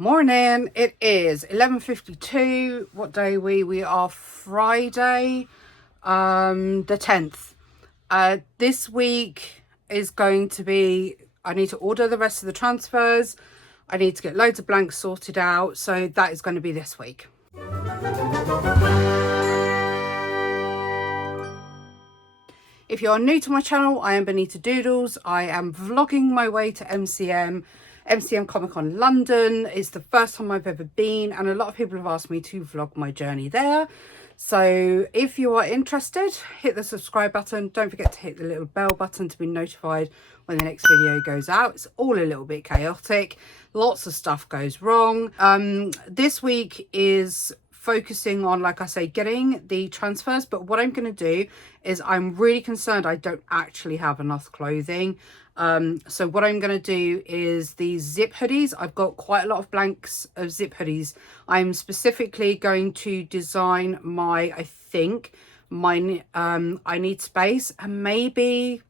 Morning. It is 11:52. What day are we? We are Friday, the 10th. This week is going to be, I need to order the rest of the transfers. I need to get loads of blanks sorted out. So that is going to be this week. If you're new to my channel, I am Benita Doodles. I am vlogging my way to MCM Comic Con London. It's the first time I've ever been, and a lot of people have asked me to vlog my journey there. So if you are interested, hit the subscribe button. Don't forget to hit the little bell button to be notified when the next video goes out. It's all a little bit chaotic. Lots of stuff goes wrong. This week is focusing on, like I say, getting the transfers, but what I'm going to do is I'm really concerned I don't actually have enough clothing. So what I'm going to do is these zip hoodies. I've got quite a lot of blanks of zip hoodies. I'm specifically going to design my, I think my I Need Space, and maybe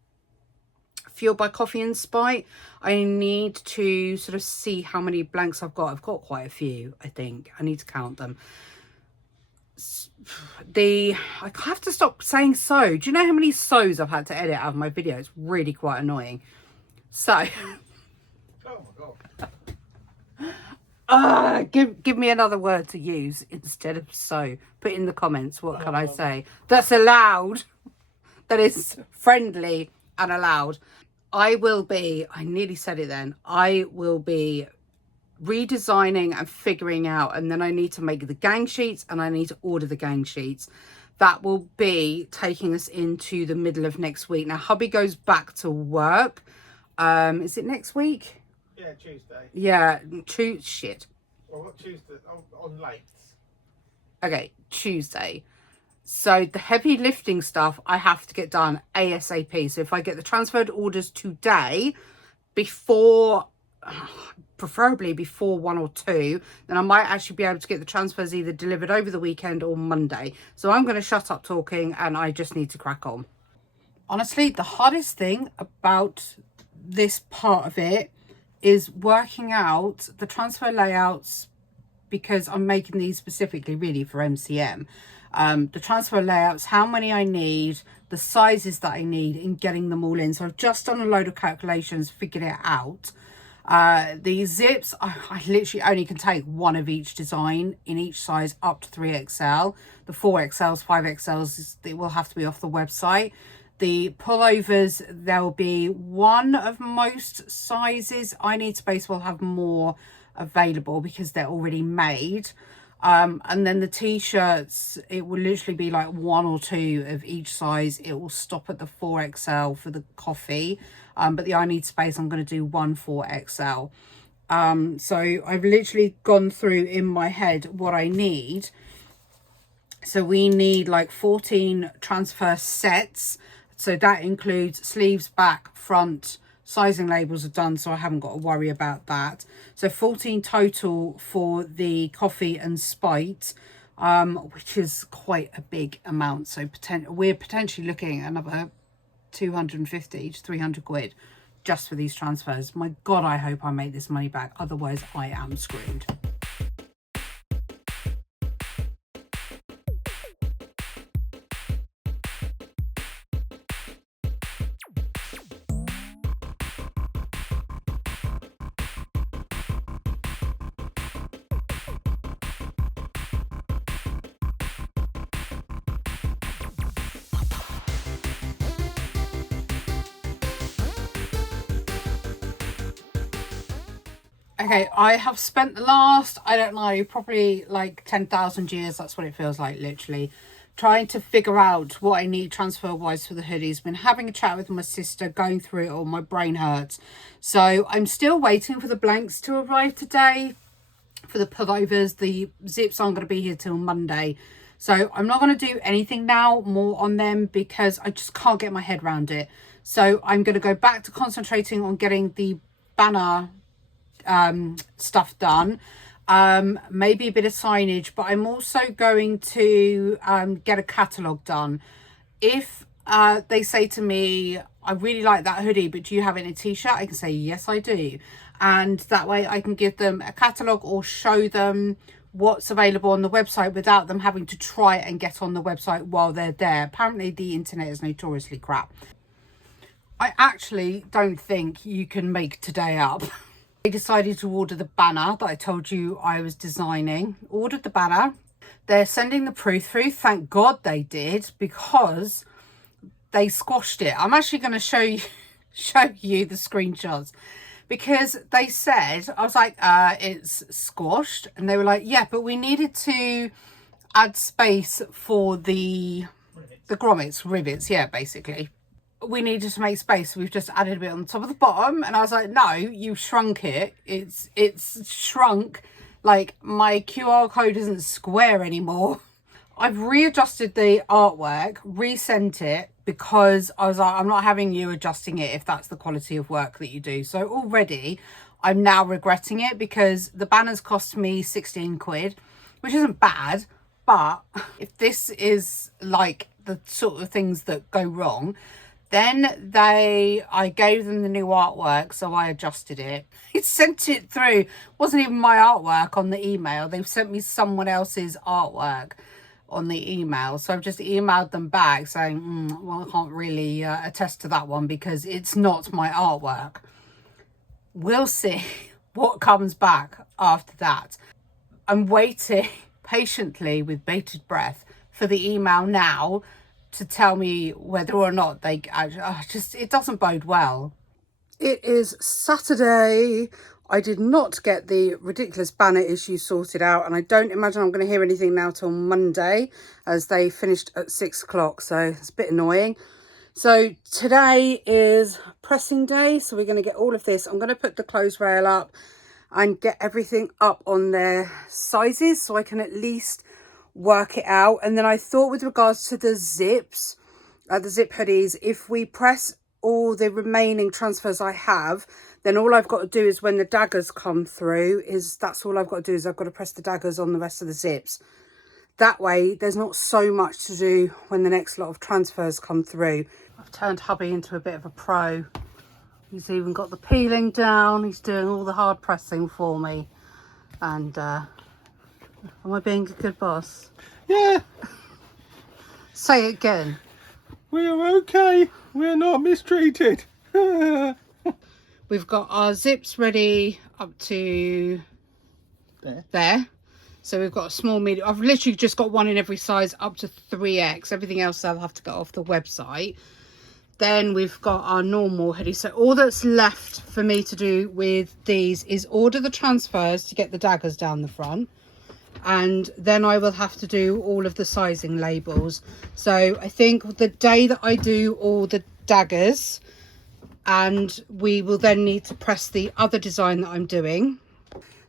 Fueled by Coffee and Spite. I need to sort of see how many blanks I've got. I've got quite a few, I think. I need to count them. I have to stop saying so. Do you know how many so's I've had to edit out of my video? It's really quite annoying. So oh my god. Give me another word to use instead of so. Put in the comments, what can I say that's allowed, that is friendly and allowed. I nearly said it then, I will be redesigning and figuring out, and then I need to make the gang sheets and I need to order the gang sheets. That will be taking us into the middle of next week. Now hubby goes back to work. Is it next week? Yeah, Tuesday. Yeah, shit. Well, what Tuesday? On late. Okay, Tuesday. So the heavy lifting stuff I have to get done ASAP. So if I get the transferred orders today, preferably before 1 or 2, then I might actually be able to get the transfers either delivered over the weekend or Monday. So I'm going to shut up talking and I just need to crack on. Honestly, the hardest thing about this part of it is working out the transfer layouts, because I'm making these specifically really for MCM. The transfer layouts, how many I need, the sizes that I need, and getting them all in. So I've just done a load of calculations, figured it out. These zips, I literally only can take one of each design in each size up to 3XL. The 4XLs, 5XLs, they will have to be off the website. The pullovers, there'll be one of most sizes. I Need Space will have more available because they're already made. And then the t-shirts, it will literally be like 1 or 2 of each size. It will stop at the 4XL for the coffee. But the I Need Space, I'm going to do 1 4XL. So I've literally gone through in my head what I need. So we need like 14 transfer sets. So that includes sleeves, back, front. Sizing labels are done, so I haven't got to worry about that. So 14 total for the Coffee and Spite, which is quite a big amount. So we're potentially looking at another 250 to 300 quid just for these transfers. My God, I hope I make this money back. Otherwise, I am screwed. Okay, I have spent the last, I don't know, probably like 10,000 years, that's what it feels like, literally, trying to figure out what I need transfer-wise for the hoodies. Been having a chat with my sister, going through it all, my brain hurts. So I'm still waiting for the blanks to arrive today. For the pullovers, the zips aren't going to be here till Monday. So I'm not going to do anything now more on them because I just can't get my head around it. So I'm going to go back to concentrating on getting the banner stuff done, maybe a bit of signage, but I'm also going to get a catalogue done. If they say to me, I really like that hoodie, but do you have it in a t-shirt? I can say, yes, I do. and that way I can give them a catalogue or show them what's available on the website without them having to try and get on the website while they're there. Apparently the internet is notoriously crap. I actually don't think you can make today up. I decided to order the banner that I told you I was designing. Ordered the banner. They're sending the proof through. Thank God they did, because they squashed it. I'm actually going to show you the screenshots, because they said, I was like, it's squashed, and they were like, yeah, but we needed to add space for the grommets, rivets, yeah, basically. We needed to make space, so we've just added a bit on the top of the bottom. And I was like, no, you shrunk it. It's shrunk. Like, my QR code isn't square anymore. I've readjusted the artwork, resent it, because I was like, I'm not having you adjusting it if that's the quality of work that you do. So already I'm now regretting it, because the banners cost me 16 quid, which isn't bad. But if this is like the sort of things that go wrong, then I gave them the new artwork, so I adjusted it. It sent it through. It wasn't even my artwork on the email. They've sent me someone else's artwork on the email. So I've just emailed them back saying, well, I can't really attest to that one because it's not my artwork. We'll see what comes back after that. I'm waiting patiently with bated breath for the email now to tell me whether or not they it doesn't bode well. It is Saturday. I did not get the ridiculous banner issue sorted out, and I don't imagine I'm going to hear anything now till Monday, as they finished at 6 o'clock, so it's a bit annoying. So today is pressing day, so we're going to get all of this. I'm going to put the clothes rail up and get everything up on their sizes so I can at least work it out. And then I thought, with regards to the zips, the zip hoodies, if we press all the remaining transfers I have, then all I've got to do is, when the daggers come through, that's all I've got to do is I've got to press the daggers on the rest of the zips. That way there's not so much to do when the next lot of transfers come through. I've turned hubby into a bit of a pro. He's even got the peeling down. He's doing all the hard pressing for me. And am I being a good boss? Yeah. Say it again. We're okay. We're not mistreated. We've got our zips ready up to there. So we've got a small, medium. I've literally just got one in every size up to 3X. Everything else I'll have to get off the website. Then we've got our normal hoodie. So all that's left for me to do with these is order the transfers to get the daggers down the front. And then I will have to do all of the sizing labels. So I think the day that I do all the daggers, and we will then need to press the other design that I'm doing.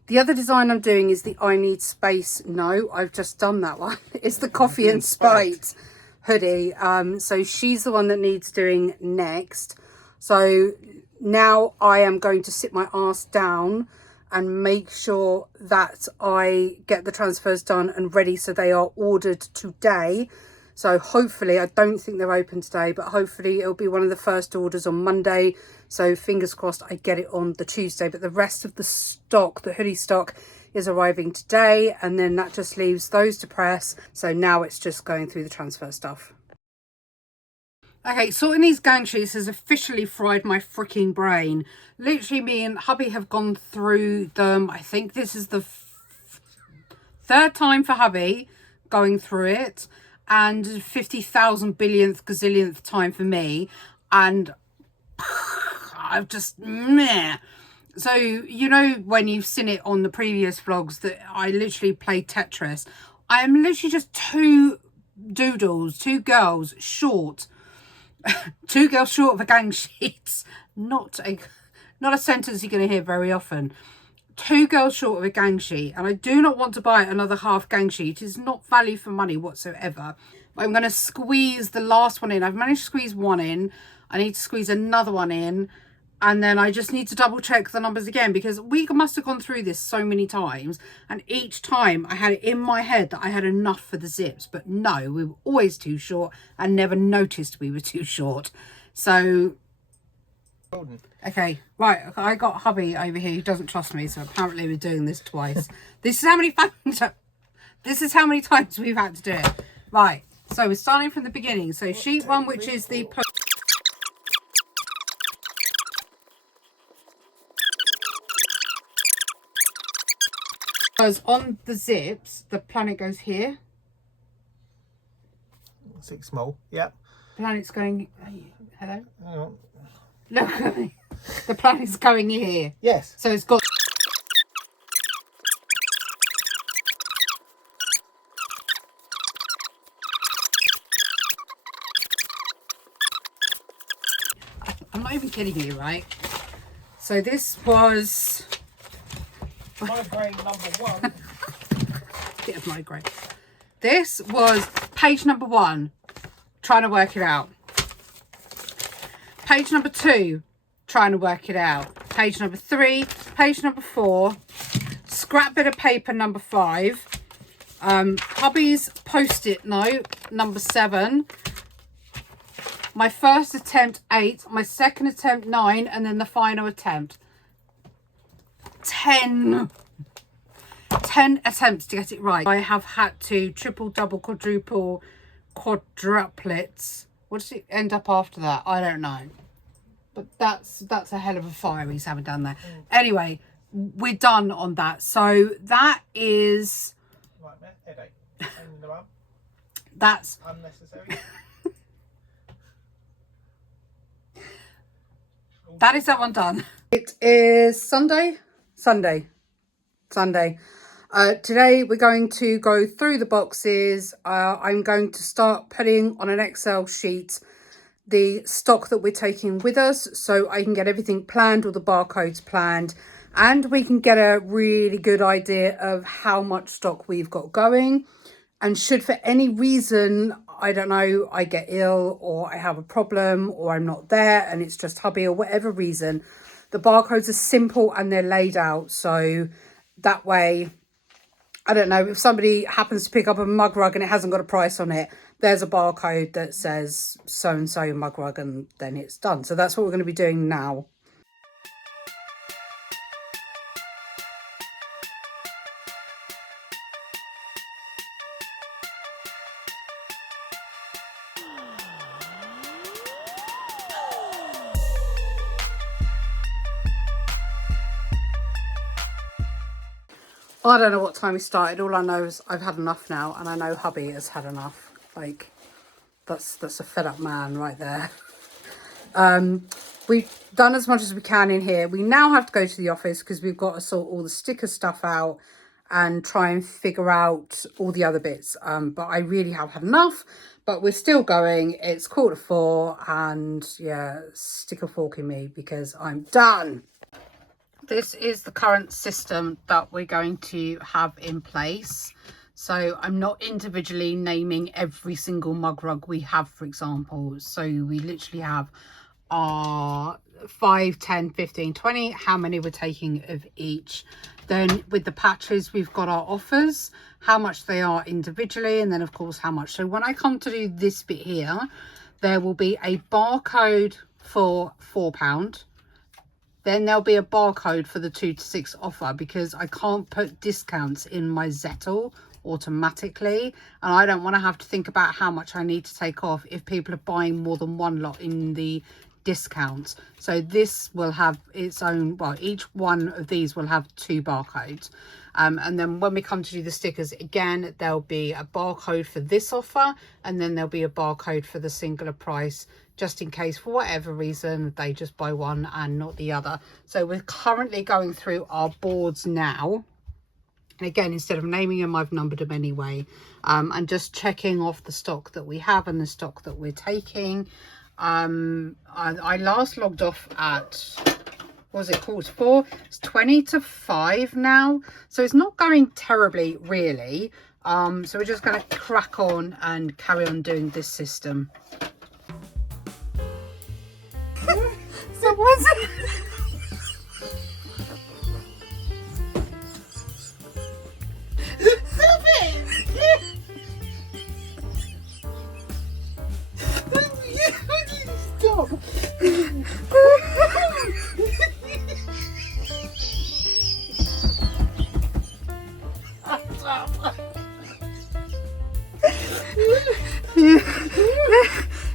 The other design I'm doing is the I Need Space. No, I've just done that one. It's the Coffee and Spite hoodie. So she's the one that needs doing next. So now I am going to sit my ass down and make sure that I get the transfers done and ready so they are ordered today. So hopefully, I don't think they're open today, but hopefully it'll be one of the first orders on Monday. So fingers crossed I get it on the Tuesday. But the rest of the stock, the hoodie stock, is arriving today. And then that just leaves those to press. So now it's just going through the transfer stuff. Okay, sorting these gang sheets has officially fried my freaking brain. Literally, me and hubby have gone through them. I think this is the third time for hubby going through it, and 50,000 billionth gazillionth time for me. And I've just meh. So, you know, when you've seen it on the previous vlogs that I literally play Tetris, I am literally just two girls short. 2 girls short of a gang sheet. Not a sentence you're going to hear very often. 2 girls short of a gang sheet, and I do not want to buy another half gang sheet. It is not value for money whatsoever. I'm going to squeeze the last one in. I've managed to squeeze one in. I need to squeeze another one in, and then I just need to double check the numbers again, because we must have gone through this so many times, and each time I had it in my head that I had enough for the zips, but no, we were always too short and never noticed we were too short. So Okay, right. I got hubby over here who doesn't trust me, so apparently we're doing this twice. This is how many times we've had to do it. Right. So we're starting from the beginning. So sheet 1, which is the because on the zips, the planet goes here. 6 small. Yep. Planet's going. Hello. Hang on. Look at me. The planet's going here. Yes. So it's got. I'm not even kidding you, right? So this was Migraine number 1. bit of migraine. This was page number 1, trying to work it out. Page number 2, trying to work it out. Page number 3, page number 4, scrap bit of paper number 5, hubby's post-it note number 7, my first attempt 8, my second attempt 9, and then the final attempt 10 attempts to get it right. I have had to triple, double, quadruple, quadruplets. What does it end up after that? I don't know. But that's a hell of a fire he's having down there. Anyway, we're done on that. So that is... Right, headache. That's... Unnecessary. That is that one done. It is Sunday. Today we're going to go through the boxes. I'm going to start putting on an Excel sheet the stock that we're taking with us, so I can get everything planned, all the barcodes planned, and we can get a really good idea of how much stock we've got going. And should for any reason, I don't know, I get ill or I have a problem or I'm not there and it's just hubby or whatever reason, the barcodes are simple and they're laid out. So that way, I don't know, if somebody happens to pick up a mug rug and it hasn't got a price on it, there's a barcode that says so-and-so mug rug and then it's done. So that's what we're going to be doing now. I don't know what time we started. All I know is I've had enough now, and I know hubby has had enough. Like, that's a fed up man right there. We've done as much as we can in here. We now have to go to the office because we've got to sort all the sticker stuff out and try and figure out all the other bits. But I really have had enough. But we're still going. It's 4:15, and yeah, stick a fork in me because I'm done. This is the current system that we're going to have in place. So I'm not individually naming every single mug rug we have, for example. So we literally have our 5, 10, 15, 20, how many we're taking of each. Then with the patches, we've got our offers, how much they are individually, and then of course how much. So when I come to do this bit here, there will be a barcode for £4. Then there'll be a barcode for the 2 to 6 offer because I can't put discounts in my Zettel automatically, and I don't want to have to think about how much I need to take off if people are buying more than one lot in the discounts. So this will have its own, well, each one of these will have 2 barcodes. And then when we come to do the stickers again, there'll be a barcode for this offer, and then there'll be a barcode for the singular price, just in case for whatever reason they just buy one and not the other. So we're currently going through our boards now. And again, instead of naming them, I've numbered them anyway. And just checking off the stock that we have and the stock that we're taking. I last logged off at, what was it, 4:45? It's 20 to 5 now. So it's not going terribly, really. So we're just going to crack on and carry on doing this system. So what's it? Stop it! Stop!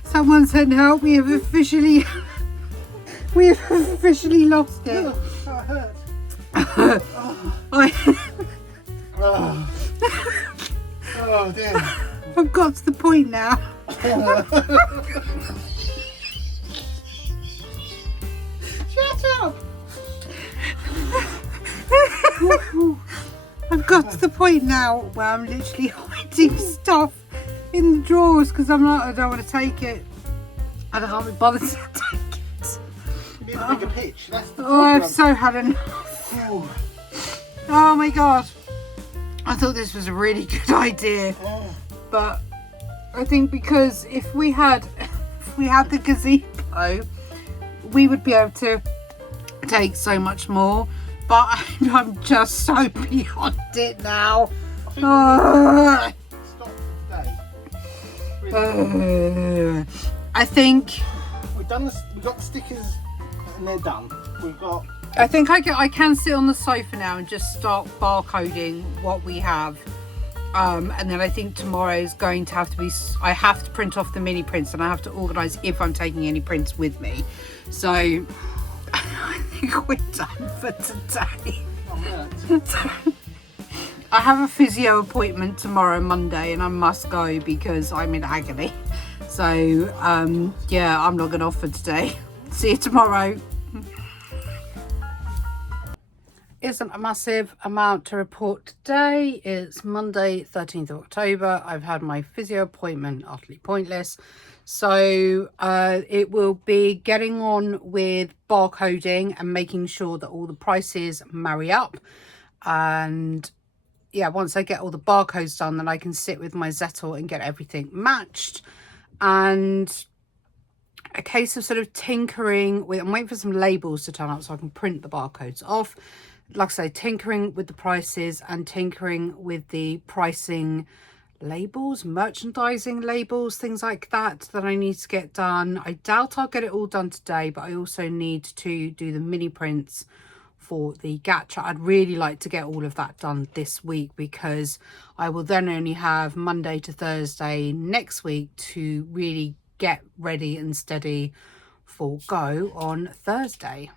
Someone send help. We have officially lost it. That hurts. Oh dear. I've got to the point now. Shut up. I've got to the point now where I'm literally hiding stuff in the drawers because I'm like, I don't want to take it. I can't be bothered to take it. You need a bigger pitch. That's the Oh, I've problem. so had enough. Oh. Oh my god. I thought this was a really good idea. Oh. But I think because if we had the gazebo, we would be able to take so much more. But I'm just so beyond it now. Stop today. I think We've got the stickers and they're done. We've got. I can sit on the sofa now and just start barcoding what we have. And then I think tomorrow is going to have to be, I have to print off the mini prints and I have to organise if I'm taking any prints with me. So I think we're done for today. I have a physio appointment tomorrow, Monday, and I must go because I'm in agony. So yeah, I'm logging off for today. See you tomorrow. Isn't a massive amount to report today. It's Monday 13th of October. I've had my physio appointment, utterly pointless. So it will be getting on with barcoding and making sure that all the prices marry up. And yeah, once I get all the barcodes done, then I can sit with my Zettel and get everything matched. And a case of sort of tinkering with, I'm waiting for some labels to turn up so I can print the barcodes off. Like I say, tinkering with the prices and tinkering with the pricing labels, merchandising labels, things like that I need to get done. I doubt I'll get it all done today, but I also need to do the mini prints for the Gacha. I'd really like to get all of that done this week because I will then only have Monday to Thursday next week to really get ready and steady for go on Thursday.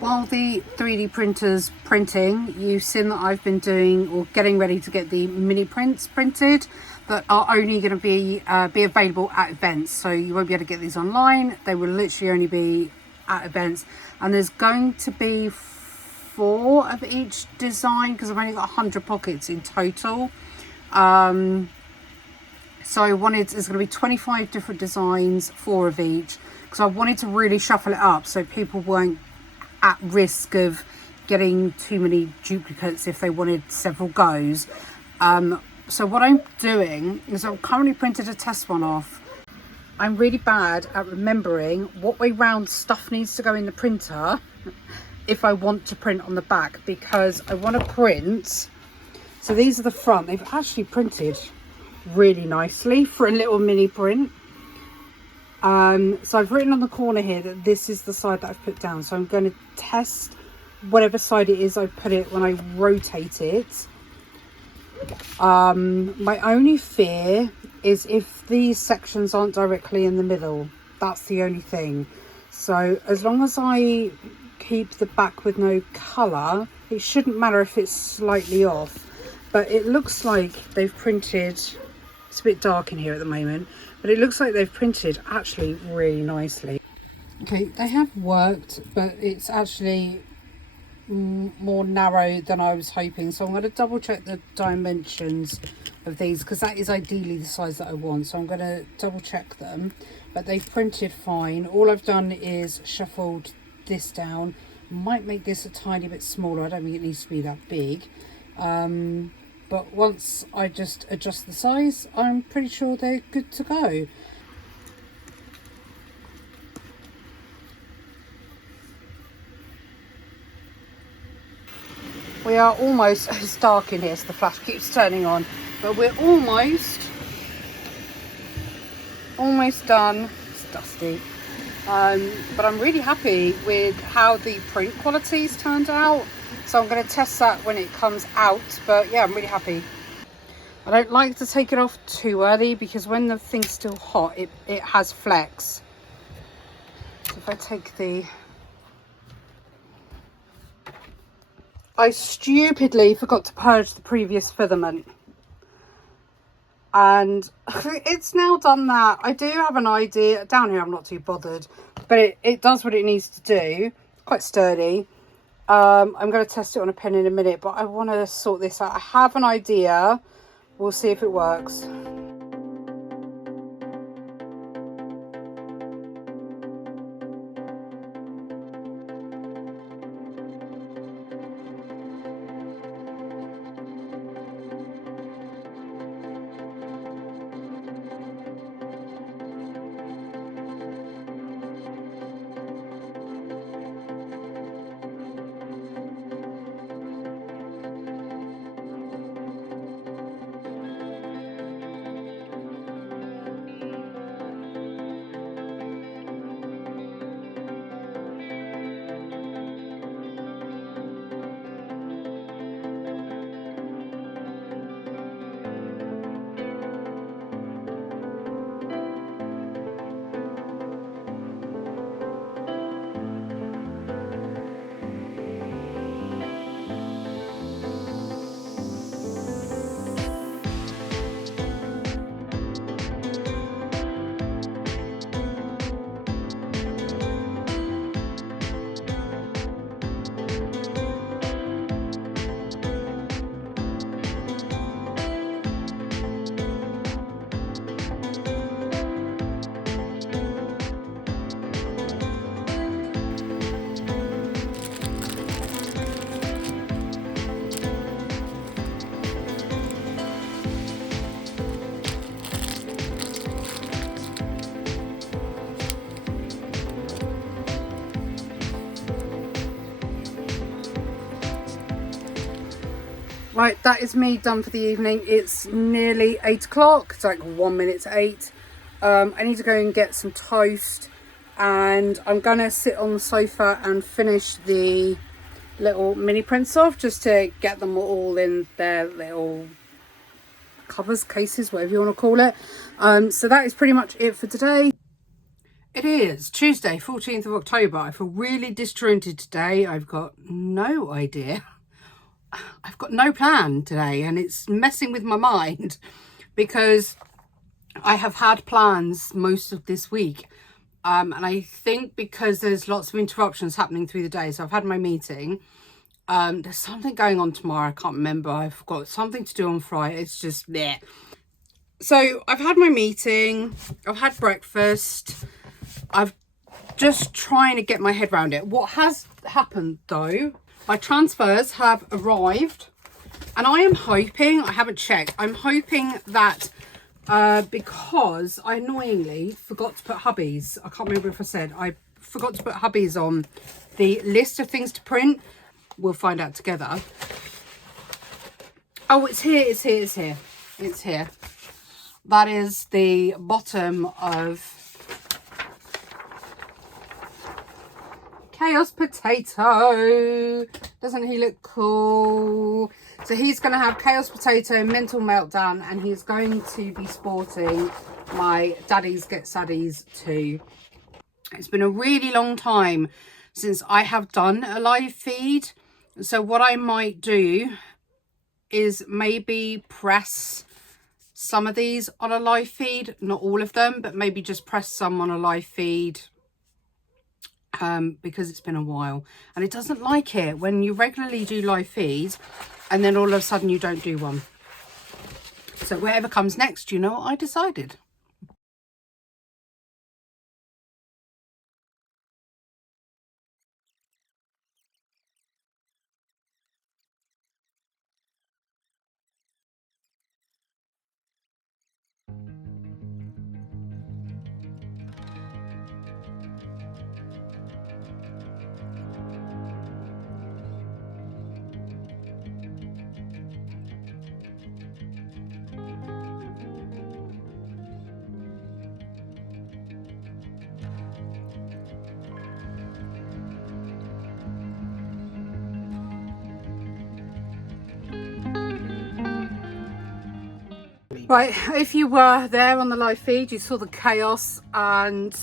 While the 3D printer's printing, you've seen that I've been doing or getting ready to get the mini prints printed that are only going to be available at events. So you won't be able to get these online. They will literally only be at events. And there's going to be 4 of each design because I've only got 100 pockets in total. So there's going to be 25 different designs, 4 of each, because I wanted to really shuffle it up so people weren't at risk of getting too many duplicates if they wanted several goes. So what I'm doing is I've currently printed a test one off. I'm really bad at remembering what way round stuff needs to go in the printer if I want to print on the back, because I want to print. So these are the front. They've actually printed really nicely for a little mini print. So I've written on the corner here that this is the side that I've put down. So I'm going to test whatever side it is I put it when I rotate it. My only fear is if these sections aren't directly in the middle. That's the only thing. So as long as I keep the back with no colour, it shouldn't matter if it's slightly off. But it looks like they've printed, it's a bit dark in here at the moment, but it looks like they've printed actually really nicely. Okay, they have worked, but it's actually more narrow than I was hoping. So I'm going to double check the dimensions of these because that is ideally the size that I want. So I'm going to double check them, but they've printed fine. All I've done is shuffled this down Might make this a tiny bit smaller. I don't think it needs to be that big. But once I just adjust the size, I'm pretty sure they're good to go. We are almost, it's dark in here so the flash keeps turning on, but we're almost done. It's dusty. But I'm really happy with how the print quality's turned out. So I'm going to test that when it comes out. But yeah, I'm really happy. I don't like to take it off too early because when the thing's still hot, it has flex. So if I take the... I stupidly forgot to purge the previous filament. And it's now done that. I do have an idea. Down here I'm not too bothered, but it does what it needs to do. It's quite sturdy. I'm going to test it on a pen in a minute, but I want to sort this out. I have an idea. We'll see if it works. Right, that is me done for the evening. It's nearly 8 o'clock. It's like 1 minute to 8. I need to go and get some toast, and I'm gonna sit on the sofa and finish the little mini prints off just to get them all in their little covers, cases, whatever you want to call it. So that is pretty much it for today. It is Tuesday, 14th of October. I feel really disjointed today. I've got no idea. I've got no plan today, and it's messing with my mind because I have had plans most of this week. And I think because there's lots of interruptions happening through the day. So I've had my meeting. There's something going on tomorrow. I can't remember. I've got something to do on Friday. It's just there. So I've had my meeting. I've had breakfast. I've just trying to get my head around it. What has happened though, my transfers have arrived, and I am hoping, I haven't checked, I'm hoping that because I annoyingly forgot to put hubbies, I can't remember if I said, I forgot to put hubbies on the list of things to print. We'll find out together. Oh, it's here, it's here, it's here. It's here. That is the bottom of Chaos Potato. Doesn't he look cool? So he's going to have Chaos Potato, Mental Meltdown, and he's going to be sporting my Daddies Get Saddies too. It's been a really long time since I have done a live feed. So what I might do is maybe press some of these on a live feed. Not all of them, but maybe just press some on a live feed. Because it's been a while, and it doesn't like it when you regularly do live feeds and then all of a sudden you don't do one. So whatever comes next, you know what I decided. Right, if you were there on the live feed, you saw the chaos and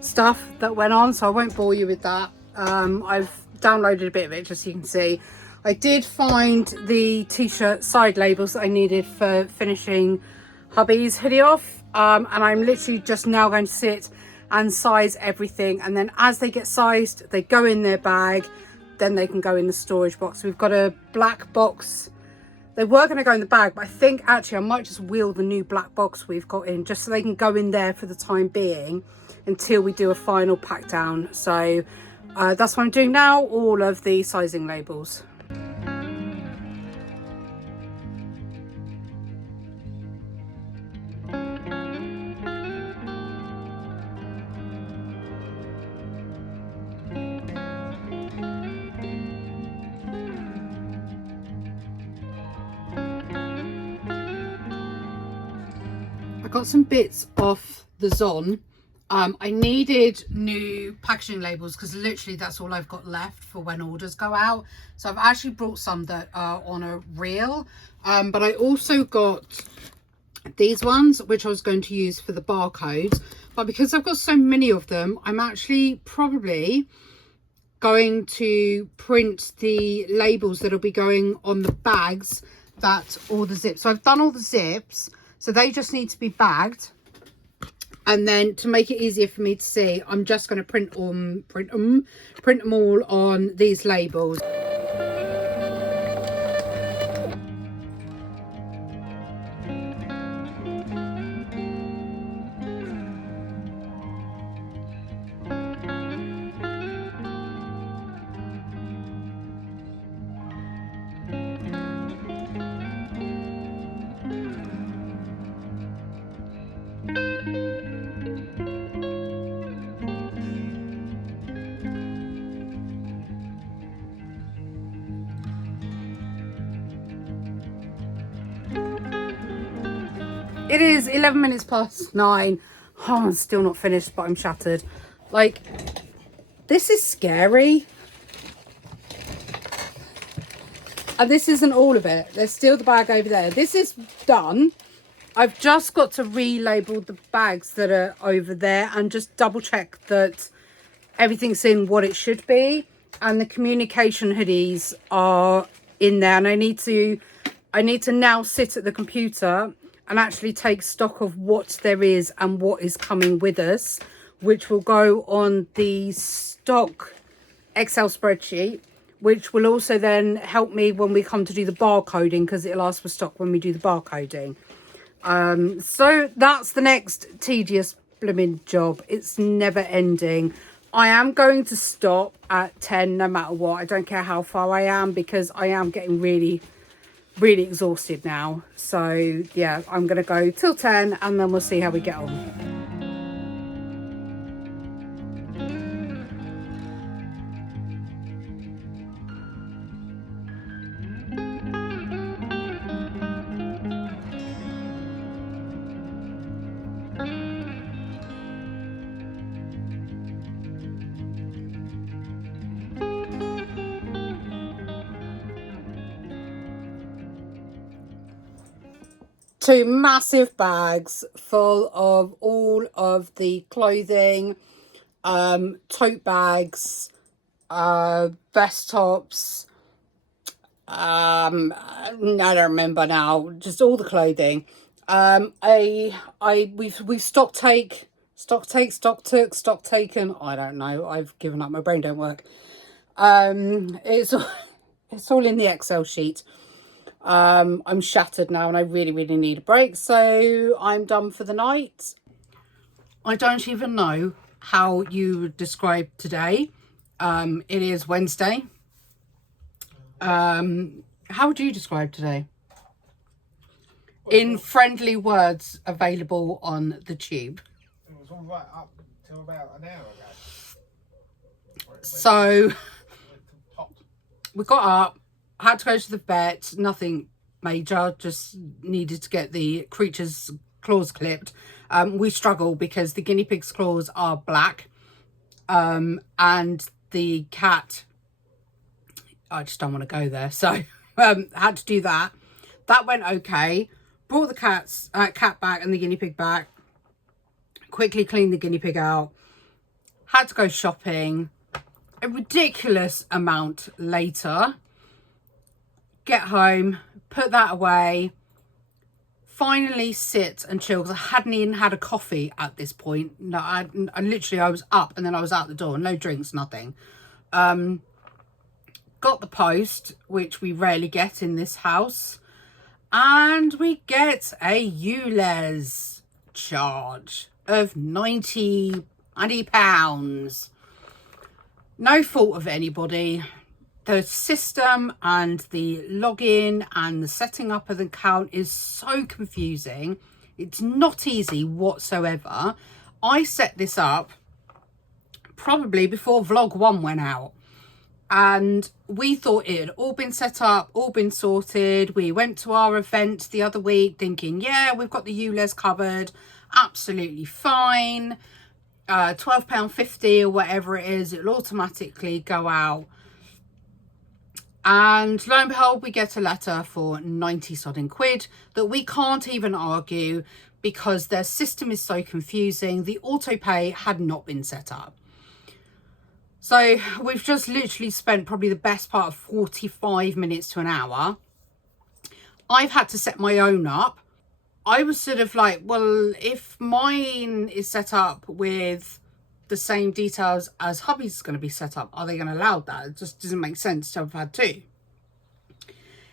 stuff that went on, so I won't bore you with that. I've downloaded a bit of it just so you can see. I did find the t-shirt side labels that I needed for finishing hubby's hoodie off, and I'm literally just now going to sit and size everything, and then as they get sized they go in their bag, then they can go in the storage box. We've got a black box. They were going to go in the bag, but I think actually I might just wheel the new black box we've got in just so they can go in there for the time being until we do a final pack down. So that's what I'm doing now, all of the sizing labels. I got some bits off the Zon. I needed new packaging labels because literally that's all I've got left for when orders go out. So I've actually brought some that are on a reel, but I also got these ones which I was going to use for the barcodes, but because I've got so many of them, I'm actually probably going to print the labels that'll be going on the bags, that all the zips. So I've done all the zips, so they just need to be bagged. And then to make it easier for me to see, I'm just going to print them all on these labels. It is 11 minutes past 9. Oh, I'm still not finished, but I'm shattered. Like, this is scary. And this isn't all of it. There's still the bag over there. This is done. I've just got to relabel the bags that are over there and just double check that everything's in what it should be. And the communication hoodies are in there. And I need to now sit at the computer and actually take stock of what there is and what is coming with us, which will go on the stock Excel spreadsheet, which will also then help me when we come to do the barcoding, because it'll ask for stock when we do the barcoding. So that's the next tedious blooming job. It's never ending. I am going to stop at 10 no matter what. I don't care how far I am, because I am getting really exhausted now. So yeah, I'm gonna go till 10 and then we'll see how we get on. Two massive bags full of all of the clothing, tote bags, vest tops, I don't remember now, just all the clothing. We've stock taken, I don't know, I've given up, my brain don't work. It's all in the Excel sheet. I'm shattered now and I really need a break, so I'm done for the night. I don't even know how you would describe today. It is Wednesday. How would you describe today? In friendly words available on the tube. It was all right up till about an hour ago. So we got up, had to go to the vet, nothing major, just needed to get the creature's claws clipped. We struggle because the guinea pig's claws are black, and the cat, I just don't want to go there, so had to do that. That went okay, brought the cat back and the guinea pig back, quickly cleaned the guinea pig out, had to go shopping. A ridiculous amount later, get home, put that away, finally sit and chill, because I hadn't even had a coffee at this point. No, I was up and then I was out the door, no drinks, nothing. Got the post, which we rarely get in this house, and we get a ULEZ charge of £90. No fault of anybody. The system and the login and the setting up of the account is so confusing. It's not easy whatsoever. I set this up probably before vlog 1 went out, and we thought it had all been set up, all been sorted. We went to our event the other week thinking, yeah, we've got the ULEZ covered, absolutely fine. £12.50 or whatever it is, it'll automatically go out. And lo and behold, we get a letter for 90 sodding quid that we can't even argue because their system is so confusing. The auto pay had not been set up. So we've just literally spent probably the best part of 45 minutes to an hour. I've had to set my own up. I was sort of like, well, if mine is set up with the same details as hubby's is going to be set up, are they going to allow that? It just doesn't make sense to have had two.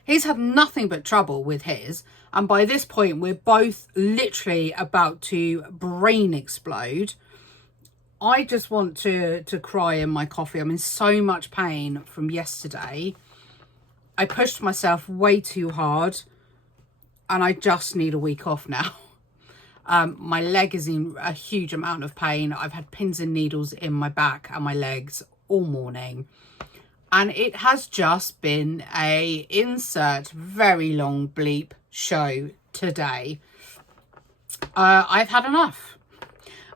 He's had nothing but trouble with his, and by this point we're both literally about to brain explode. I just want to cry in my coffee. I'm in so much pain from yesterday. I pushed myself way too hard and I just need a week off now. My leg is in a huge amount of pain. I've had pins and needles in my back and my legs all morning. And it has just been a insert very long bleep show today. I've had enough.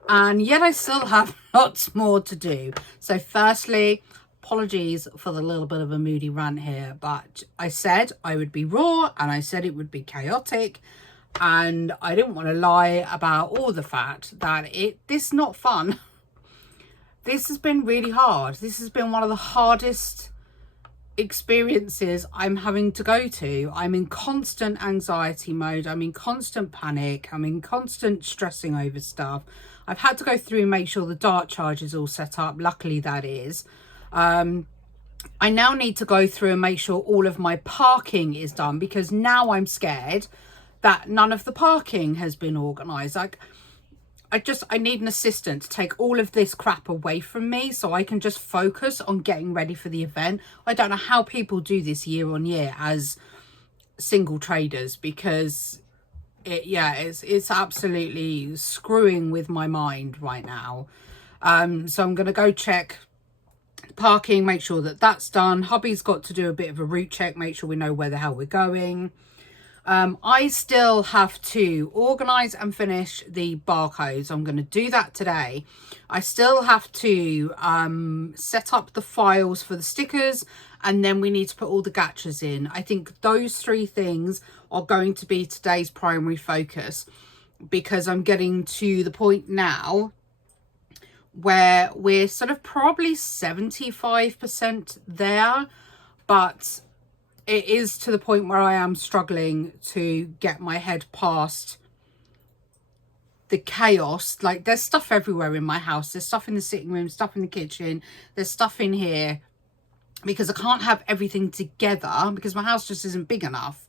And yet I still have lots more to do. So firstly, apologies for the little bit of a moody rant here, but I said I would be raw and I said it would be chaotic, and I didn't want to lie about all the fact that this is not fun. This has been really hard. This has been one of the hardest experiences I'm having to go to. I'm in constant anxiety mode. I'm in constant panic. I'm in constant stressing over stuff. I've had to go through and make sure the dart charge is all set up. Luckily that is. I now need to go through and make sure all of my parking is done, because now I'm scared that none of the parking has been organised. Like, I need an assistant to take all of this crap away from me so I can just focus on getting ready for the event. I don't know how people do this year on year as single traders, because it's absolutely screwing with my mind right now. So I'm going to go check parking, make sure that that's done. Hubby's got to do a bit of a route check, make sure we know where the hell we're going. I still have to organise and finish the barcodes. I'm going to do that today. I still have to set up the files for the stickers, and then we need to put all the gachas in. I think those three things are going to be today's primary focus, because I'm getting to the point now where we're sort of probably 75% there, but it is to the point where I am struggling to get my head past the chaos. Like, there's stuff everywhere in my house. There's stuff in the sitting room, stuff in the kitchen, there's stuff in here, because I can't have everything together because my house just isn't big enough.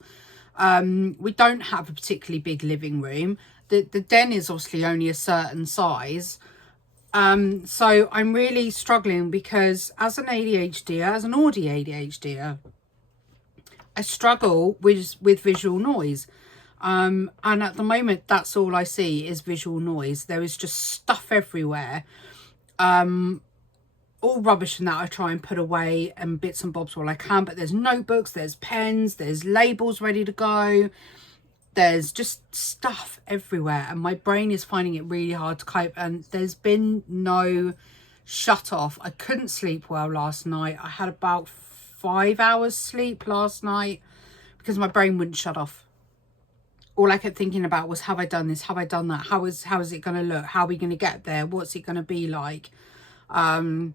We don't have a particularly big living room. The den is obviously only a certain size. So I'm really struggling, because as an ADHDer, as an Audi ADHDer, I struggle with visual noise. And at the moment, that's all I see is visual noise. There is just stuff everywhere. All rubbish and that I try and put away, and bits and bobs while I can. But there's notebooks, there's pens, there's labels ready to go. There's just stuff everywhere, and my brain is finding it really hard to cope. And there's been no shut off. I couldn't sleep well last night. I had about 5 hours sleep last night because my brain wouldn't shut off. all I kept thinking about was, have I done this? Have I done that? How is it going to look? How are we going to get there? What's it going to be like? And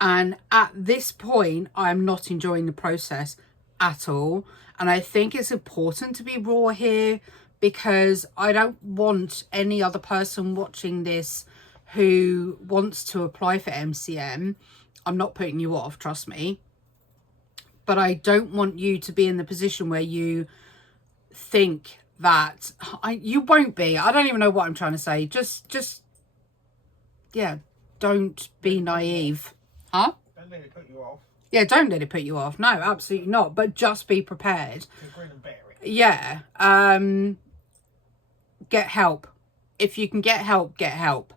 at this point, I'm not enjoying the process at all. And I think it's important to be raw here, because I don't want any other person watching this who wants to apply for MCM. I'm not putting you off, trust me. But I don't want you to be in the position where you think that you won't be. I don't even know what I'm trying to say. Just yeah, don't be naive. Huh? Don't let it put you off. Yeah, don't let it put you off. No, absolutely not. But just be prepared. Grin and bear it. Yeah. Get help. If you can get help, get help.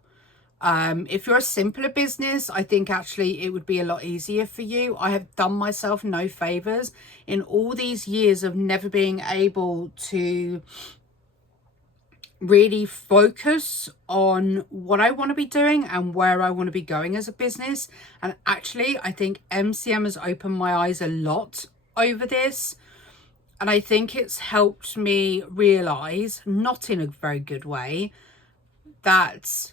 If you're a simpler business, I think actually it would be a lot easier for you. I have done myself no favors in all these years of never being able to really focus on what I want to be doing and where I want to be going as a business. And actually, I think MCM has opened my eyes a lot over this. And I think it's helped me realize, not in a very good way, that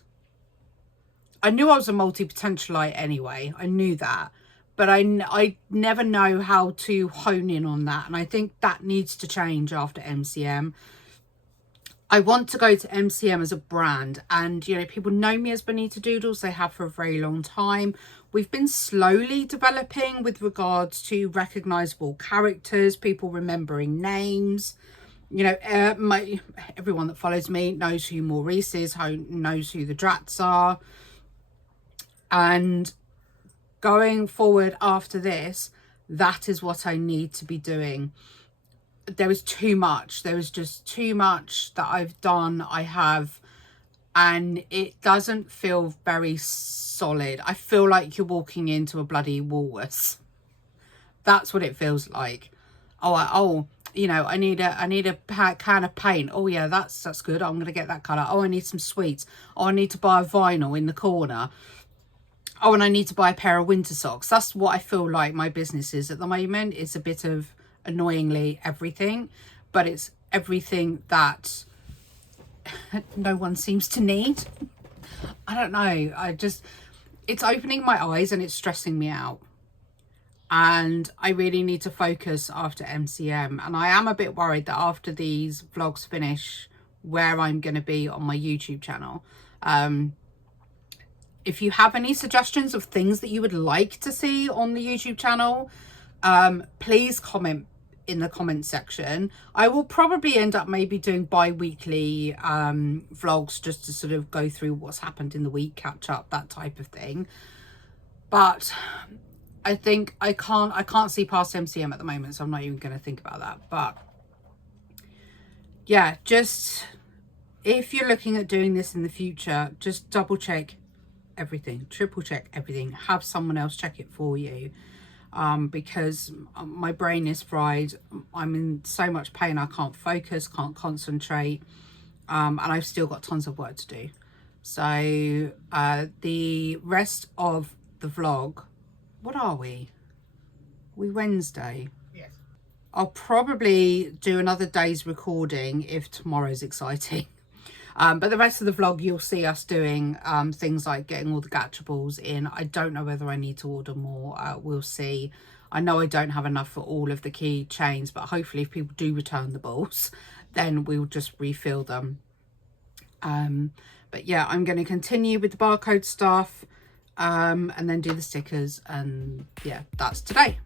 I knew I was a multi-potentialite anyway. I knew that. But I never know how to hone in on that. And I think that needs to change after MCM. I want to go to MCM as a brand. And, you know, people know me as Bonita Doodles. They have for a very long time. We've been slowly developing with regards to recognisable characters, people remembering names. You know, everyone that follows me knows who Maurice is, knows who the Drats are. And going forward after this, that is what I need to be doing. There is too much. There is just too much that I've done, and it doesn't feel very solid. I feel like you're walking into a bloody Woolworths. That's what it feels like. Oh, you know, I need a can of paint. Oh yeah, that's good. I'm gonna get that colour. Oh, I need some sweets. Oh, I need to buy a vinyl in the corner. Oh, and I need to buy a pair of winter socks. That's what I feel like my business is at the moment. It's a bit of, annoyingly, everything, but it's everything that no one seems to need. I don't know. It's opening my eyes and it's stressing me out. And I really need to focus after MCM. And I am a bit worried that after these vlogs finish, where I'm going to be on my YouTube channel. If you have any suggestions of things that you would like to see on the YouTube channel, please comment in the comment section. I will probably end up maybe doing bi-weekly vlogs just to sort of go through what's happened in the week, catch up, that type of thing. But I think I can't see past MCM at the moment, so I'm not even going to think about that. But yeah, just if you're looking at doing this in the future, just double check everything, triple check everything, have someone else check it for you, because my brain is fried. I'm in so much pain, I can't focus, can't concentrate, and I've still got tons of work to do. So the rest of the vlog, what are we Wednesday? Yes. I'll probably do another day's recording if tomorrow's exciting. But the rest of the vlog, you'll see us doing things like getting all the gacha balls in. I don't know whether I need to order more. We'll see. I know I don't have enough for all of the key chains, but hopefully if people do return the balls, then we'll just refill them. But yeah, I'm going to continue with the barcode stuff, and then do the stickers. And yeah, that's today.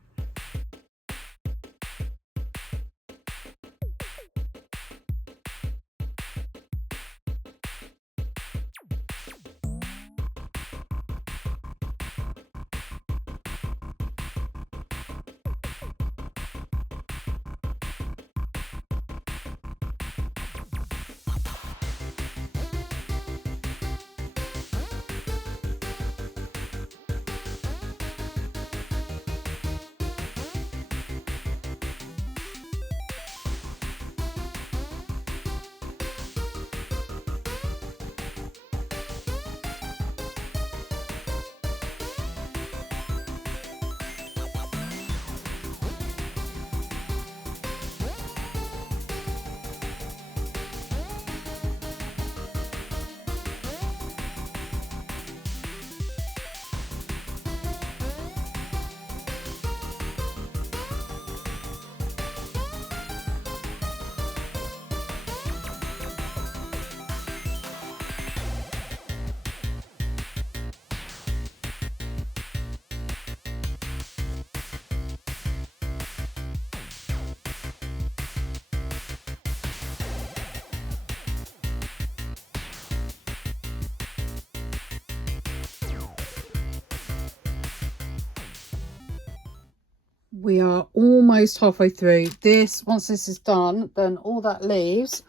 We are almost halfway through this. Once this is done, then all that leaves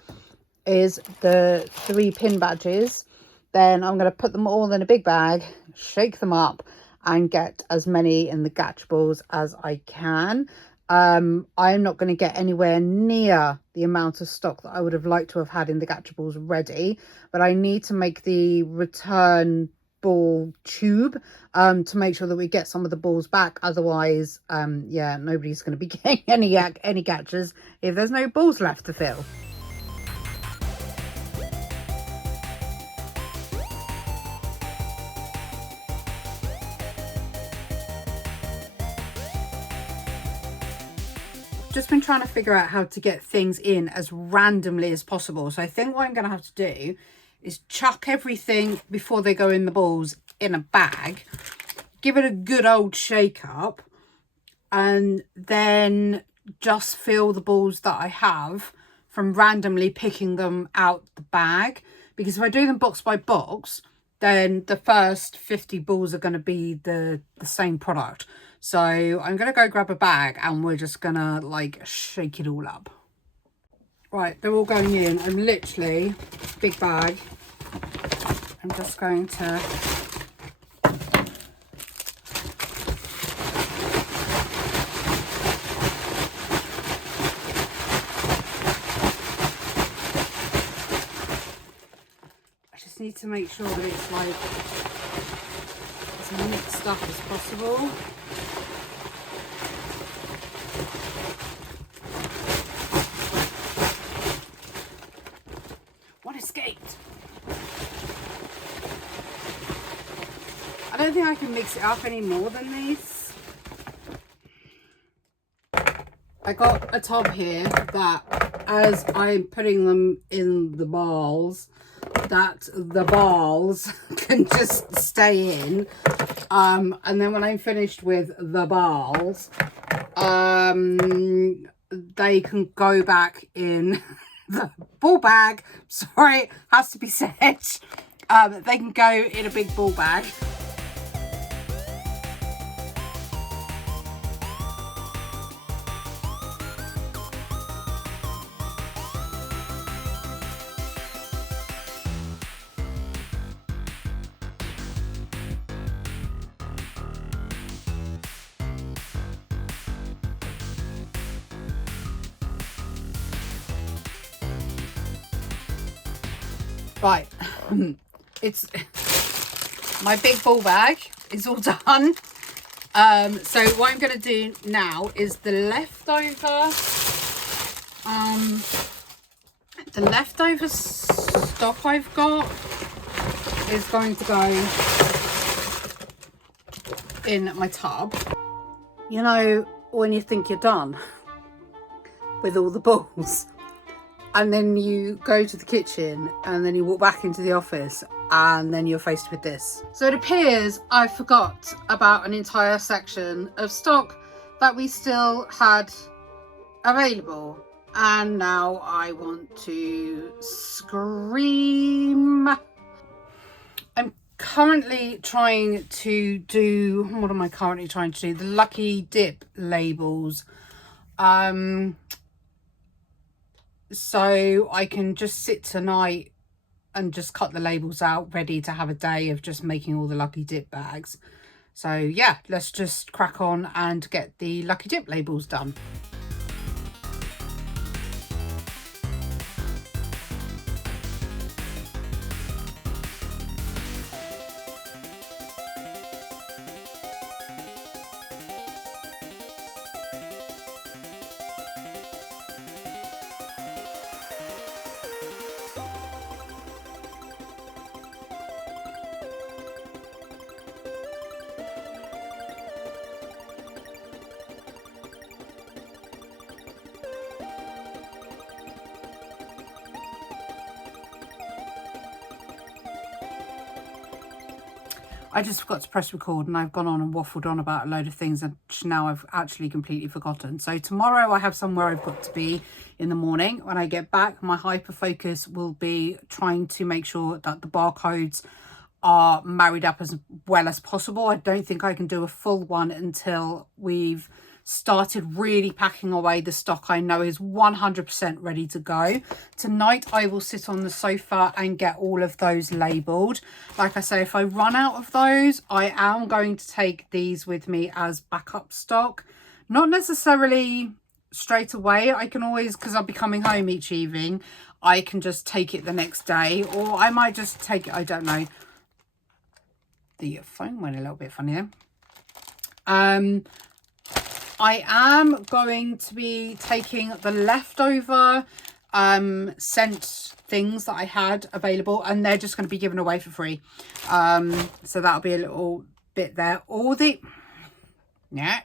is the 3 pin badges. Then I'm going to put them all in a big bag, shake them up, and get as many in the Gacha balls as I can. I'm not going to get anywhere near the amount of stock that I would have liked to have had in the Gacha balls ready, but I need to make the return ball tube to make sure that we get some of the balls back. Otherwise, yeah, nobody's going to be getting any Gachas if there's no balls left to fill. Just been trying to figure out how to get things in as randomly as possible. So I think what I'm going to have to do is chuck everything before they go in the balls in a bag, give it a good old shake up, and then just fill the balls that I have from randomly picking them out the bag. Because if I do them box by box, then the first 50 balls are going to be the same product. So I'm going to go grab a bag and we're just going to like shake it all up. Right, they're all going in. I'm literally, big bag. I'm just going to need to make sure that it's like as mixed up as possible. One escaped. I don't think I can mix it up any more than these. I got a tub here that as I'm putting them in the balls, that the balls can just stay in, and then when I'm finished with the balls, they can go back in the ball bag. Sorry, has to be said. They can go in a big ball bag. Right, it's my big ball bag is all done. So what I'm going to do now is the leftover stock I've got is going to go in my tub. You know, when you think you're done with all the balls, and then you go to the kitchen and then you walk back into the office and then you're faced with this. So it appears I forgot about an entire section of stock that we still had available. And now I want to scream. I'm currently trying to do, what am I currently trying to do? The Lucky Dip labels. So I can just sit tonight and just cut the labels out, ready to have a day of just making all the Lucky Dip bags. So yeah, let's just crack on and get the Lucky Dip labels done. I just forgot to press record and I've gone on and waffled on about a load of things and now I've actually completely forgotten. So tomorrow I have somewhere I've got to be in the morning. When I get back, my hyper focus will be trying to make sure that the barcodes are married up as well as possible. I don't think I can do a full one until we've started really packing away the stock I know is 100% ready to go. Tonight I will sit on the sofa and get all of those labelled. Like I say, if I run out of those, I am going to take these with me as backup stock. Not necessarily straight away. I can always, because I'll be coming home each evening, I can just take it the next day, or I might just take it, I don't know. The phone went a little bit funny there. I am going to be taking the leftover scent things that I had available, and they're just going to be given away for free. So that'll be a little bit there. All the... Yeah.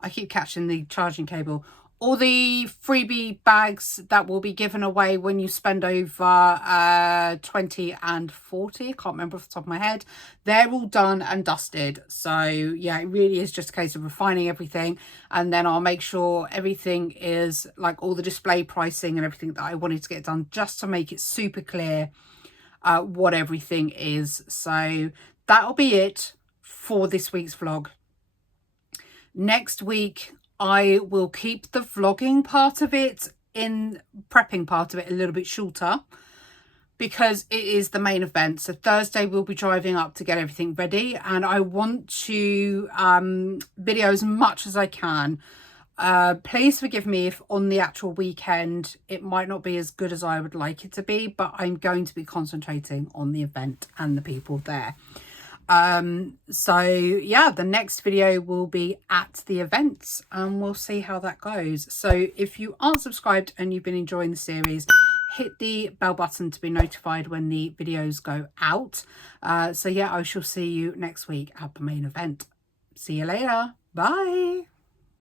I keep catching the charging cable. All the freebie bags that will be given away when you spend over 20 and 40, I can't remember off the top of my head, they're all done and dusted. So yeah, it really is just a case of refining everything, and then I'll make sure everything is like all the display pricing and everything that I wanted to get done, just to make it super clear what everything is. So that'll be it for this week's vlog. Next week I will keep the vlogging part of it, in prepping part of it, a little bit shorter, because it is the main event. So Thursday we'll be driving up to get everything ready, and I want to video as much as I can. Please forgive me if on the actual weekend it might not be as good as I would like it to be, but I'm going to be concentrating on the event and the people there. So yeah, the next video will be at the events, and we'll see how that goes. So if you aren't subscribed and you've been enjoying the series, hit the bell button to be notified when the videos go out. So yeah, I shall see you next week at the main event. See you later. Bye.